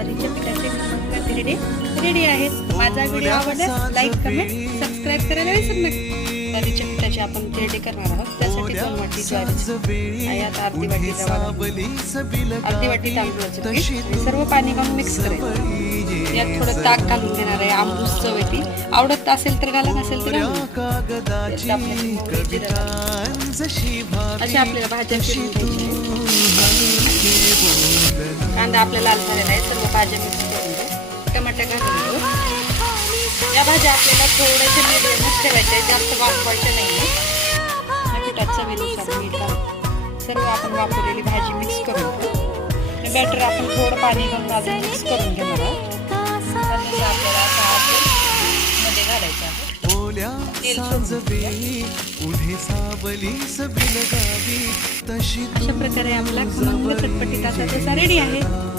ज्वारीच्या पिठाचे खमंग धिरडे रेडी आहेत. माझा व्हिडिओ आवडल्यास लाईक, कमेंट, सबस्क्राईब करायला विसरू नका. ज्वारीच्या पिठाचे आपण धिरडे करणार आहोत. त्यासाठी 2 वाटी ज्वारी, यात अर्धी वाटी रवा, अर्धी वाटी तांदूळाचं पीठ आणि सर्व पाणी घालून मिक्स करायचं. यात थोडं ताक घालून घेणार आहे. आंबूस चव येते. आवडत असेल तर घाला, नसेल तर घालू. अशा आपल्याला भाज्या फिरून घ्यायच्या. कांदा आपला लाल झालेला आहे. सर्व भाज्या मिक्स करून घेऊ. टमाटर घालून घेऊ. या भाज्या आपल्याला थोड्याशा मिडियमच ठेवायच्या, जास्त वाफवायच्या नाही. पिठात चवीनुसार मीठ घालून सर्व आपण वापरलेली भाजी मिक्स करून घेऊ. बॅटर आपण थोडं पाणी घालून अजून मिक्स करून घेणार आहोत. आपल्याला मध्ये घालायचं आहे. अशा प्रकारे आपला खमंग चटपटीत असा डोसा रेडी आहे.